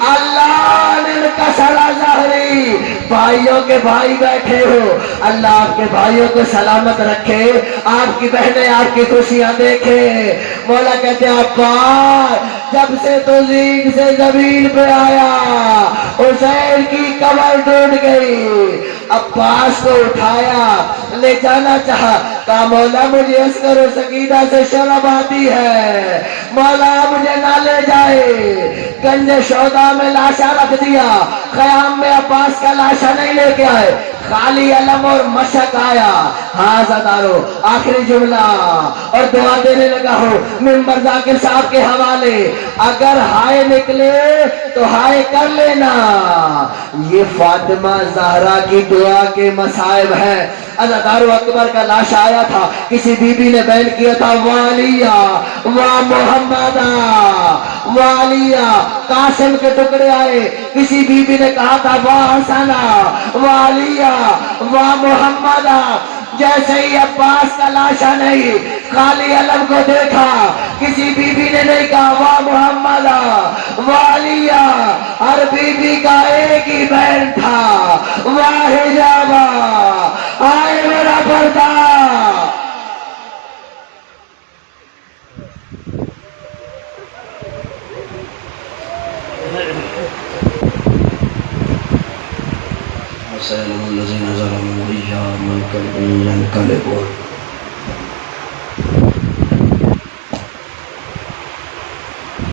اللہ نے ان کا سلا ظاہری, بھائیوں کے بھائی بیٹھے ہو, اللہ آپ کے بھائیوں کو سلامت رکھے, آپ کی بہنیں آپ کی خوشیاں دیکھے. مولا کہتے ہیں عباس جب سے تو زین سے زمین پہ آیا حسین کی کمر ٹوٹ گئی. عباس کو اٹھایا, لے جانا چاہا. کہا مولا مجھے اصغر و سکینہ سے شرم آتی ہے, مولا مجھے نہ لے جائے. گنج شہداء میں لاشا رکھ دیا, خیام میں عباس کا لاشا نہیں لے کے آئے, خالی علم اور مشق آیا. ہاں زدارو آخری جملہ اور دعا دینے لگا ہو منبر ذاکر صاحب کے حوالے. اگر ہائے نکلے تو ہائے کر لینا. یہ فاطمہ زہرا کی دعا کے مصائب ہیں. عزادارو اکبر کا لاشا آیا تھا, کسی بی بی نے بیان کیا تھا والیہ وا محمدہ, والیہ. قاسم کے ٹکڑے آئے, کسی بی بی نے کہا تھا وا حسنہ والیہ وا محمدہ. جیسے ہی عباس کا لاشا نہیں خالی علم کو دیکھا, کسی بی بی نے نہیں کہا وا محمدہ والیہ. ہر بی بی کا ایک ہی بہن تھا وا حجابہ, آئے میرا پردہ. وسيعلم الذين ظلموا أيام منقلب ينقلبون.